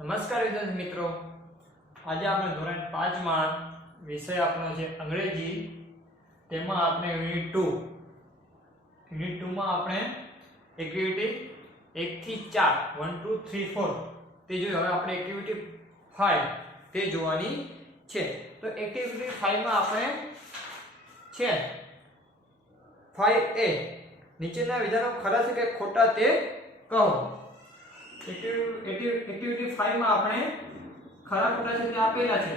નમસ્કાર વિદ્યાર્થી મિત્રો, આજે આપણે ધોરણ 5 માં વિષય આપણો છે અંગ્રેજી. તેમાં આપણે યુનિટ 2 માં આપણે એક્ટિવિટી 1 થી 4 1 2 3 4 તે જોઈ. હવે આપણે એક્ટિવિટી 5 તે જોવાની છે. તો એક્ટિવિટી 5 માં આપણે છે 5A નીચેના વિધાનો ખરા છે કે ખોટા તે કહો. એક્ટિવિટી 5 માં આપણે ખરા ખોટા છે તે આપેલા છે,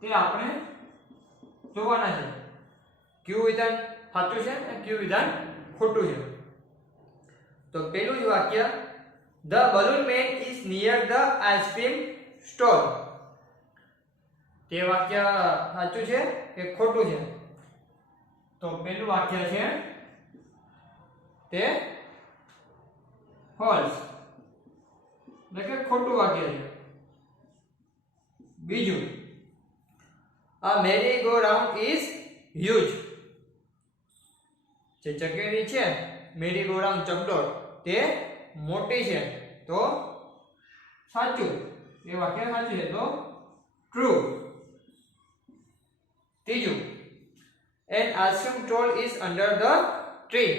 તે આપણે જોવાના છે. કયું વિધાન સાચું છે અને કયું વિધાન ખોટું છે. તો પહેલું જ વાક્ય, the balloon man is near the ice cream stall. તે વાક્ય સાચું છે કે ખોટું છે? તો પહેલું વાક્ય છે તે ફોલ્સ, એટલે કે ખોટું વાક્ય છે. બીજું, a merry go round is huge. જે ચકેડી છે મેરી ગો રાઉન્ડ ચકડોળ તે મોટી છે, તો સાચું. એ વાક્ય સાચું છે, તો ટ્રુ. ત્રીજું, an ice cream stall is under the tree.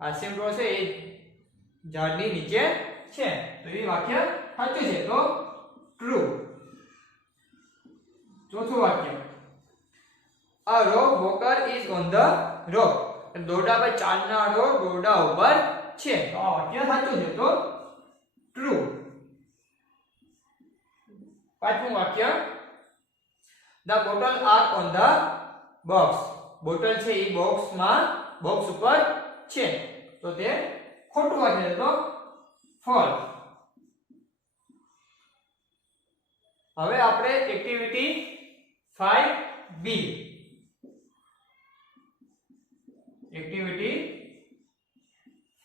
ice cream stall છે એ ઝાડની નીચે છે, તો એ વાક્ય સાચું છે, તો ટ્રુ. ચોથું વાક્ય, a rope walker is on the rope. દોરડા પર ચાલનારો દોરડા ઉપર છે, તો આ વાક્ય સાચું છે, તો ટ્રુ. પાંચમું વાક્ય, the bottle are on the box. Bottle છે એ બોક્સ ઉપર છે, તો તે ખોટું વાક્ય છે, તો ફોલ્સ. હવે આપણે એક્ટિવિટી 5B એક્ટિવિટી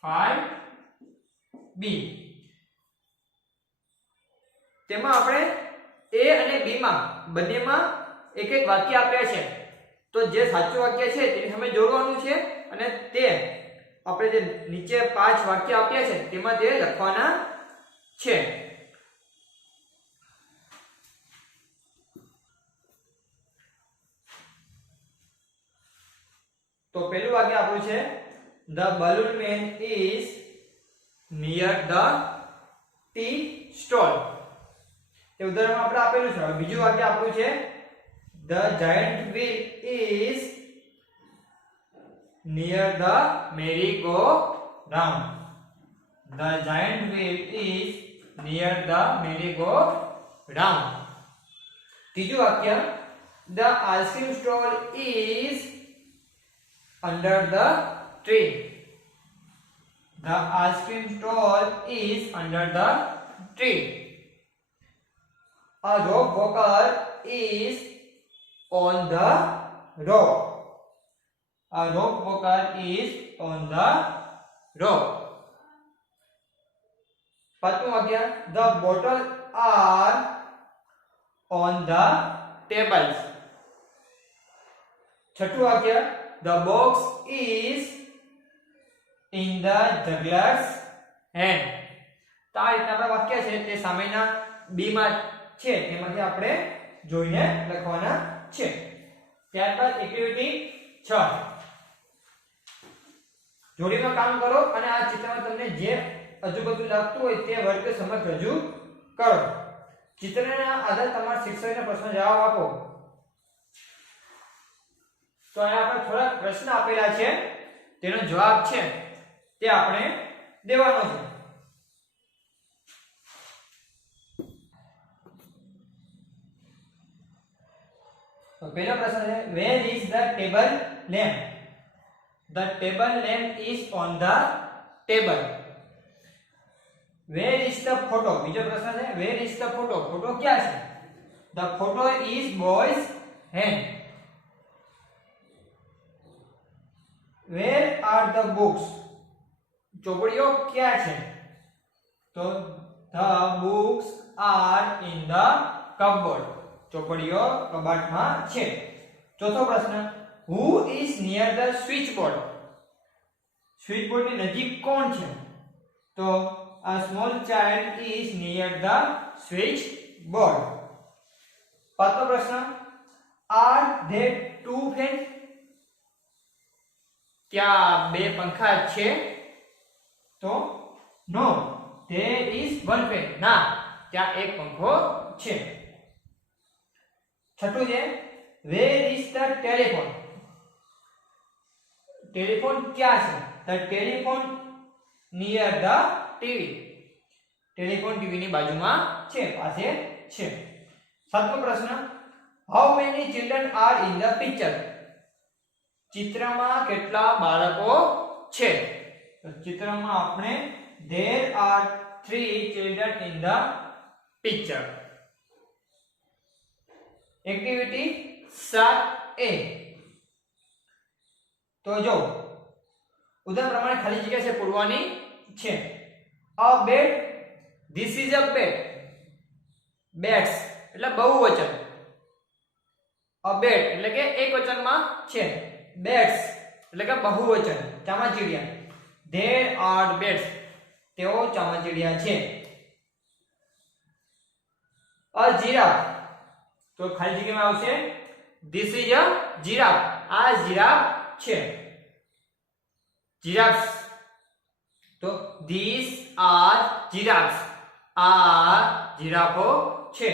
5B તેમાં આપણે A અને B માં બંનેમાં એક એક વાક્ય આપ્યા છે. તો જે સાચું વાક્ય છે તેની સામે જોડવાનું છે, અને તે આપણે જે નીચે 5 વાક્ય આપ્યા છે તેમાં તે લખવાના છે. તો પહેલું વાક્ય આપણું છે, the balloon man is near the tea stall. તે ઉદાહરણમાં આપણે આપેલું છે. બીજું વાક્ય આપણું છે, the giant wheel is near the merry-go-round. The giant wheel is near the merry-go-round. ત્રીજું વાક્ય, the ice cream stall is under the tree. The ice cream stall is under the tree. A rope walker is on the rope. A rope walker is on the rope. પાંચમું વાક્ય, the bottles are on the tables. છઠ્ઠું વાક્ય, the box is in the juggler's hand. તો આ રીતના આપણા વાક્ય છે તે સામેના B માં છે, તેમાંથી આપણે જોઈને લખવાના છે. ત્યારબાદ એક્ટિવિટી 6, જોડીમાં કામ કરો અને આ ચિત્રમાં તમને જે અજુબાજુ લાગતું હોય તે વર્ગ સમક્ષ રજૂ કરો. ચિત્રના આધારે તમારા શિક્ષકને પ્રશ્ન જવાબ આપો. તો અહીંયા આપણે થોડા પ્રશ્ન આપેલા છે, તેનો જવાબ છે તે આપણે દેવાનો છે. તો પહેલો પ્રશ્ન છે, where is the table lamp? The table lamp is on the table. Where is the photo? બીજો પ્રશ્ન છે, where is the photo? Photo ક્યાં છે? The photo is boy's hand. Where are the books? ચોપડીઓ ક્યાં છે? તો the books are in the cupboard. ચોપડીઓ કબાટમાં છે. ચોથો પ્રશ્ન, who is near the switchboard? સ્વિચબોર્ડની નજીક કોણ છે? તો a small child is near the switch board. પાંચમો પ્રશ્ન, are there two fans? क्या બે પંખા છે? તો no, there is one fan. ના, ત્યાં એક પંખો છે. છઠ્ઠું છે, where is the telephone? Telephone ક્યાં છે? the telephone near the TV. Telephone TV ની બાજુમાં છે, પાસે છે. સાતમો પ્રશ્ન, how many children are in the picture? ચિત્રમાં કેટલા બાળકો છે? તો ચિત્રમાં આપણે there are 3 children in the picture. Activity 7A. તો જો ઉદાહરણ પ્રમાણે ખાલી જગ્યા છે પૂરવાની છે. a bed, this is a bed. beds એટલે બહુવચન. a bed એટલે કે એકવચનમાં છે. beds એટલે કે બહુવચન, ચામાચીડિયા. there are beds, તેઓ ચામાચીડિયા છે. a giraffe, તો ખાલી જગ્યામાં આવશે this is a giraffe. આ જીરાફ છે. giraffes, તો these are giraffes. આ જીરાફો છે.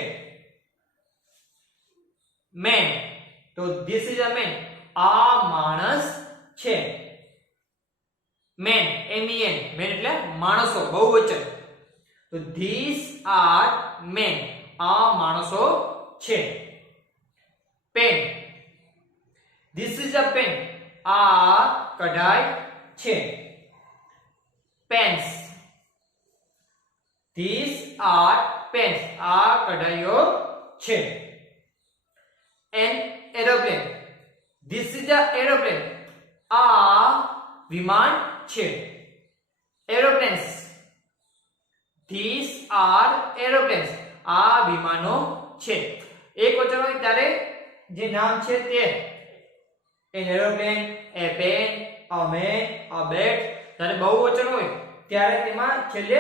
man, તો this is a man. આ માણસ છે. men, men, men એટલે માણસો, બહુવચન. તો these are men. આ માણસો છે. pen, this is a pen. આ કઢાઈ છે. pens, these are pens. આ કઢાઈઓ છે. an aeroplane, this is a aeroplane. આ વિમાન છે. aeroplanes, these are aeroplanes. આ વિમાનો છે. એક વચન હોય ત્યારે જે નામ છે તે an aeroplane, a pen, a man, a bat. જ્યારે બહુવચન હોય ત્યારે તેમાં છેલ્લે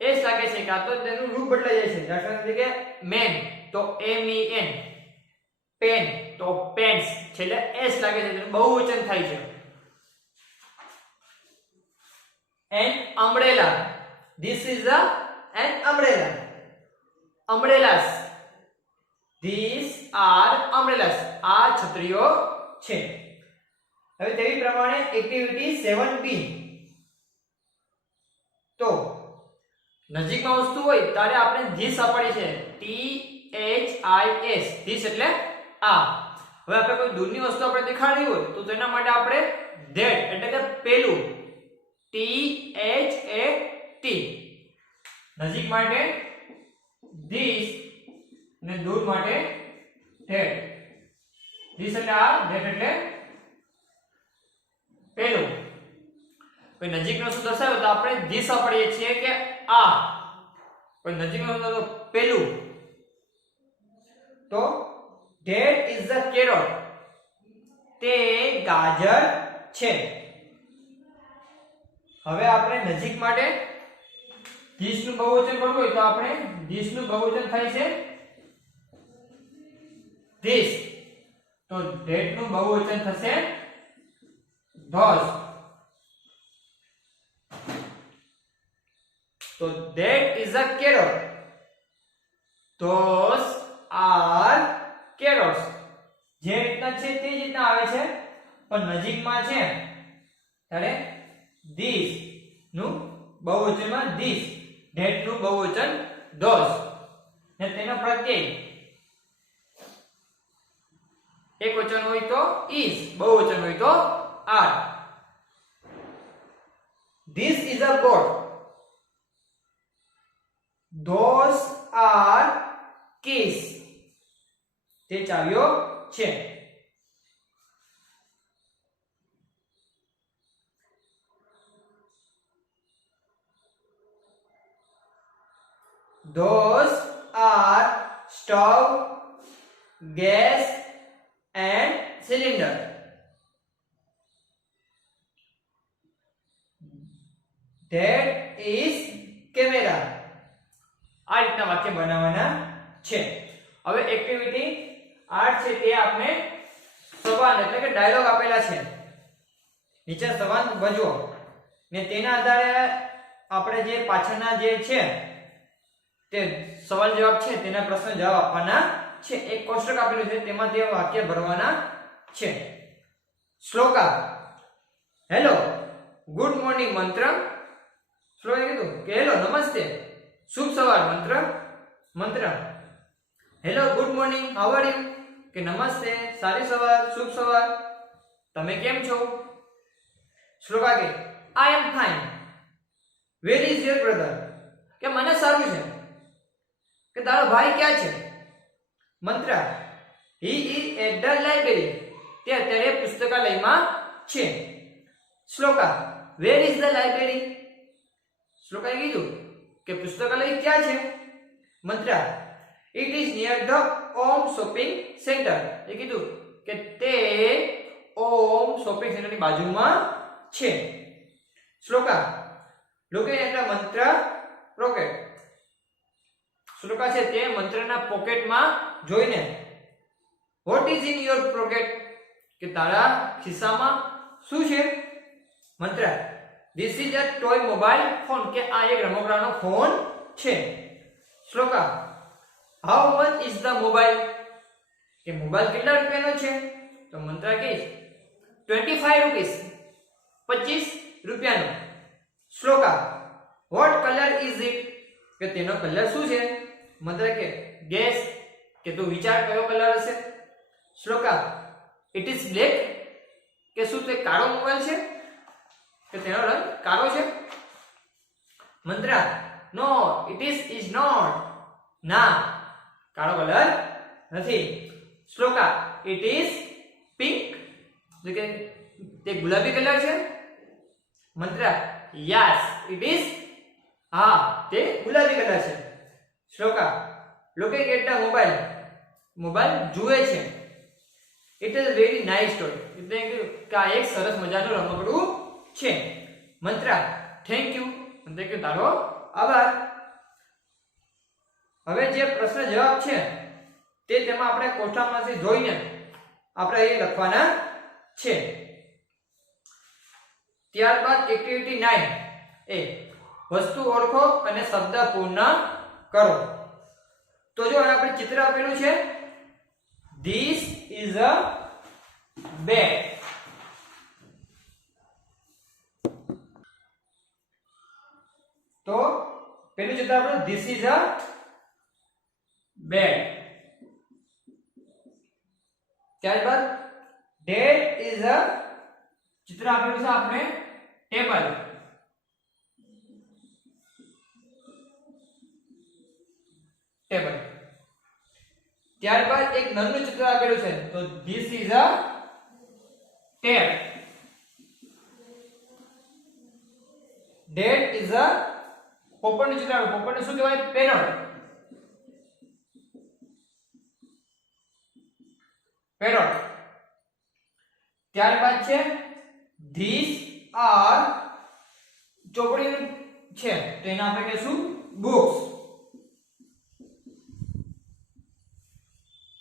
s લાગે છે, કાં તો તેનું રૂપ બદલાઈ જાય છે. દાખલા તરીકે man તો men, pen તો pens, છેલ્લે s લાગે છે, તેનું બહુવચન થાય છે. an umbrella, this is an umbrella. umbrellas, these are umbrellas. આ છત્રીઓ છે. હવે તેવી પ્રમાણે એક્ટિવિટી 7B. તો નજીકમાં વસ્તુ હોય ત્યારે આપણે ધીસ આપણી છે, THIS. ધીસ એટલે આ. હવે આપણે કોઈ દૂરની વસ્તુ આપણે દેખાડી હોય તો તેના માટે આપણે that એટલે કે પેલું, THAT. નજીક માટે this અને દૂર માટે that. this એટલે આ, that એટલે પેલું. કોઈ નજીકનો વસ્તુ દર્શાવે તો આપણે this આપીએ છીએ કે આ. કોઈ નજીકનો વસ્તુ તો પેલું. તો that is the carrot. તે ગાજર છે. હવે આપણે નજીક માટે this નું બહુવચન કરવું હોય તો આપણે this નું બહુવચન થાય છે this. તો that નું બહુવચન થશે those. તો that is a carrot. those are carrots. જે રીતના છે તે જ રીતના આવે છે, પણ નજીકમાં છે ત્યારે this નું બહુવચનમાં this, that નું બહુવચન those, ને તેનો પ્રત્યય એકવચન હોય તો is, બહુવચન હોય તો are. this is a boat. those are keys. તે ચાવીઓ છે. those are stove, gas and cylinder. that is છે. હવે એક્ટિવિટી 8 છે તે આપણે સવાલ એટલે કે ડાયલોગ આપેલા છે. નીચે સવાલ વજવો ને તેના આધારે આપણે જે પાછળના જે છે તે સવાલ જવાબ છે તેના પ્રશ્ન જવાબ આપવાના છે. એક કોષ્ટક આપેલું છે તેમાં તે વાક્ય ભરવાના છે. શ્લોકા હેલો ગુડ મોર્નિંગ મંત્ર. શ્લોકે કીધું કે હેલો નમસ્તે શુભ સવાર મંત્ર hello good morning how are you કે નમસ્તે સારી સવાર શુભ સવાર તમે કેમ છો. શ્લોકા કે I am fine where is your brother કે મને સારું છે કે તારો ભાઈ ક્યાં છે. Mantra he is at the library તે અત્યારે પુસ્તકાલયમાં છે. Shloka where is the library. શ્લોકાએ કીધું કે પુસ્તકાલય ક્યાં છે. Mantra it is near the Om shopping centre. એ કીધું કે તે ઓમ શોપિંગ સેન્ટરની બાજુમાં છે. Shloka looking at the Mantra pocket. Shloka છે તે મંત્રના પોકેટમાં જોઈને what is in your pocket કે તારા ખિસ્સામાં શું છે. Mantra this is a toy mobile phone કે આ એક રમકડાનો ફોન છે. Shloka how much is the mobile કે મોબાઈલ કેટલા રૂપિયાનો છે. તો મંત્ર કહે 25 રૂપીસ 25 રૂપિયાનો. Shloka what colour is it કે તેનો કલર શું છે. મંત્ર કે ગેસ કે તું વિચાર કયો કલર હશે. શ્લોકા ઇટ ઇઝ બ્લેક કે શું તે કાળો મોબાઈલ છે કે તેનો રંગ કાળો છે. મંત્ર નો ઇટ ઇઝ નોટ ના કાળો કલર નથી. શ્લોકા ઇટ ઇઝ પિંક કે તે ગુલાબી કલર છે. મંત્ર યસ ઇટ ઇઝ હા તે ગુલાબી કલર છે. Shloka looking at the mobile જુએ છે. It is very nice toy એટલે કે આ એક સરસ મજાનું રમકડું છે. મંત્ર થેન્ક યુ એટલે કે તારો આભાર. હવે જે પ્રશ્ન જવાબ છે તે તેમાં આપણે કોષ્ટકમાંથી જોઈને આપણે એ લખવાના છે. ત્યારબાદ એક્ટિવિટી 9 એ વસ્તુ ઓળખો અને શબ્દ પૂર્ણ કરો. તો જો આપણે ચિત્ર આપેલું છે ધીસ ઇઝ અ બેગ. તો પેલું ચિત્ર આપણું ધીસ ઇઝ અ બેગ. ત્યારબાદ ધેટ ઇઝ અ ચિત્ર આપેલું છે આપણે ટેબલ. ત્યારબાદ એક નાનું ચિત્ર આપેલું છે તો this is a tape. That is a પોપટનું ચિત્ર આપેલું. પોપટને શું કહેવાય પેરોટ. ત્યારબાદ છે ધીસ આર ચોપડીનું છે તો એને આપણે કહીશું બુક્સ.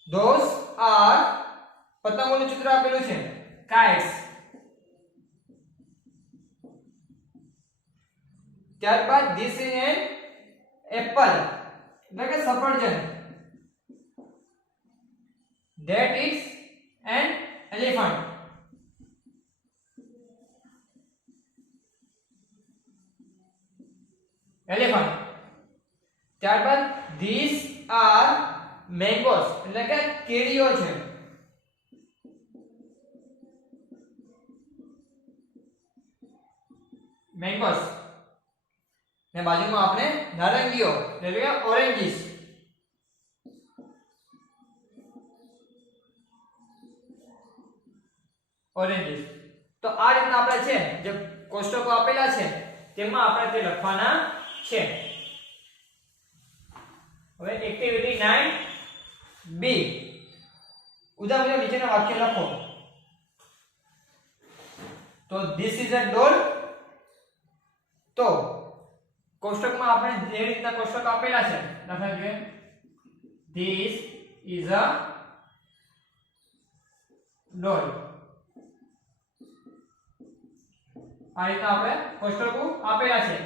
Those are પતંગોનું ચિત્ર આપેલું છે kites. ત્યારબાદ this is an apple એટલે કે સફરજન. that is an elephant. ત્યારબાદ these are mangoes એટલે કે કેરીઓ છે. mangoes ને બાજુમાં આપણે નારંગીઓ એટલે કે ઓરેન્જીસ. તો આ રીતના આપણે છે જે કોષ્ટકો આપેલા છે તેમાં આપણે તે લખવાના છે. હવે એક્ટિવિટી 9B ઉદાહરણ નીચેના વાક્ય લખો. તો ધીસ ઇઝ અ ડોલ. તો કોષ્ટકમાં આપણે જે રીતના કોષ્ટક આપેલા છે દાખલા તરીકે This is a doll. આ રીતના આપણે કોષ્ટકો આપેલા છે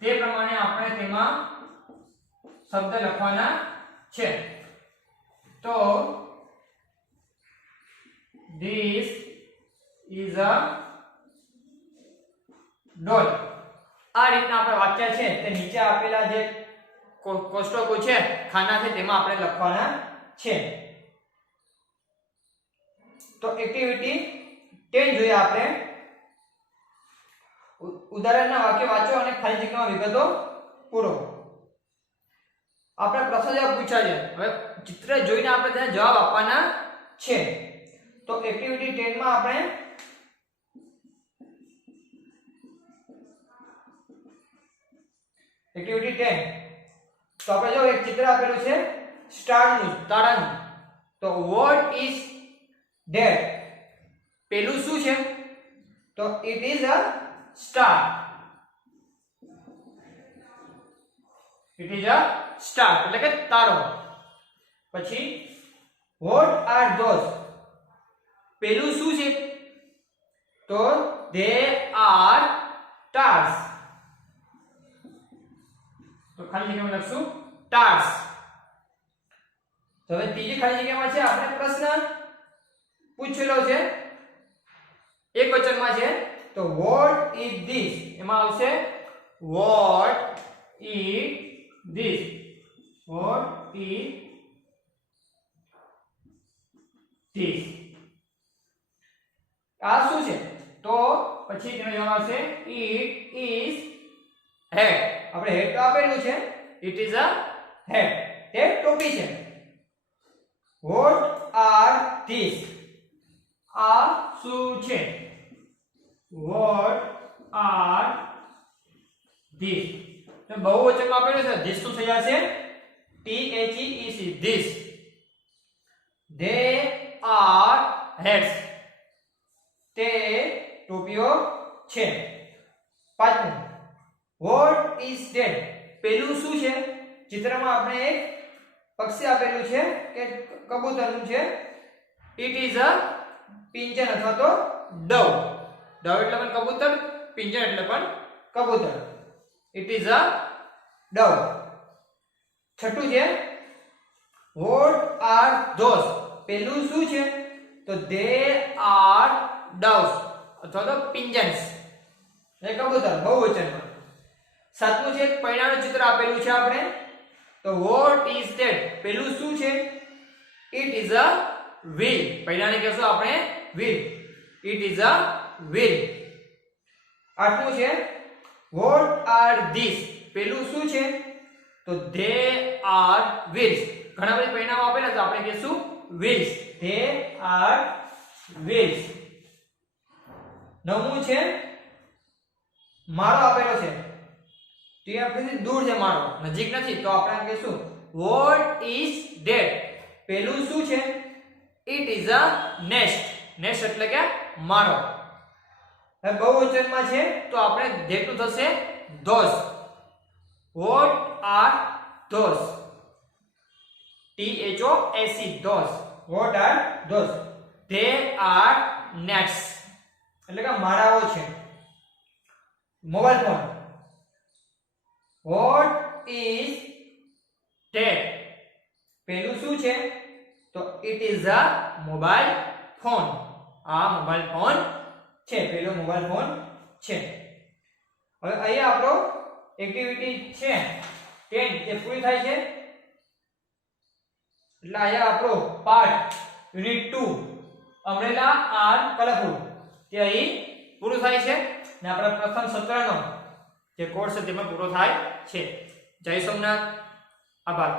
તે પ્રમાણે આપણે તેમાં શબ્દ લખવાના છે. તો this is a doll. આ રીતના આપણે વાક્ય છે તે નીચે આપેલા જે કોષ્ટકો છે ખાના છે તેમાં આપણે લખવાના છે. તો એક્ટિવિટી 10 જોઈએ આપણે. ઉદાહરણના વાક્ય વાંચો અને ખાલી જગ્યામાં વિગતો પૂરો. આપણે પ્રશ્ન જવાબ પૂછ્યા છે, હવે ચિત્ર જોઈને આપણે તેને જવાબ આપવાના છે. તો એક્ટિવિટી 10 માં આપણે એક્ટિવિટી 10 તો આપણે જો એક ચિત્ર આપેલું છે સ્ટારનું, તારાનું. તો what is that? પેલું શું છે? તો it is a star. It is a star એટલે કે તારો. પછી what are those? પેલું શું છે? તો they are stars. તો ખાલી જગ્યામાં લખશું stars. તો હવે ત્રીજી ખાલી જગ્યામાં છે આપણે પ્રશ્ન પૂછેલો છે, એક વચનમાં છે. તો what is this? એમાં આવશે what is this? What is this? આ શું છે? તો પછી તેનો જવાબ આવશે it is hat. આપણે hat તો આપેલું છે, it is a hat. તે ટોપી છે. what are these? આ શું છે? what are these? તો બહુવચનમાં આપેલું છે, this શું થઈ જશે? T H E E C, this. they are hats. તે ટોપીઓ છે. પાંચમું what is that? પેલું શું છે? ચિત્રમાં આપણે એક પક્ષી આપેલું છે કે કબૂતરનું છે. it is a પિંજર અથવા તો dove. dove એટલે પણ કબૂતર, પિંજર એટલે પણ કબૂતર. it is a dove. છઠ્ઠું છે what are those? પેલું શું છે? તો they are doves અથવા તો pigeons એ કબૂતર બહુવચનમાં. સાતમું છે પૈડાનું ચિત્ર આપેલું છે આપણે. તો what is that? પેલું શું છે? it is a wheel. પૈડાને કહેશું આપણે wheel. it is a wheel. આઠમું છે what are these? પેલું શું છે? તો they are wheels. ઘણા બધા પરિણામો આપેલા છે, આપણે કહેશું wheels. they are wheels. નવમું છે માળો આપેલો છે, તે આપણાથી દૂર છે, માળો નજીક નથી. તો આપણે કહેશું what is that? પેલું શું છે? it is a nest. nest એટલે કે માળો. હવે બહુવચનમાં છે તો આપણે that નું થશે those. what are those? T H O S E, those. what are those? they are nets એટલે કે માળાઓ છે. Mobile phone what is that? પેલું શું છે? તો it is a mobile phone. આ મોબાઈલ ફોન છે, પેલો મોબાઈલ ફોન છે. હવે અહીંયા આપણો એક્ટિવિટી છે 10 એ પૂરી થાય છે. એટલે અહીંયા આપણો part unit 2 umbrella are colourful તે અહીં પૂરું થાય છે ને આપણા પ્રથમ સત્રનો જે કોર્સ છે તેમાં પૂરો થાય છે. જય સોમનાથ. આભાર.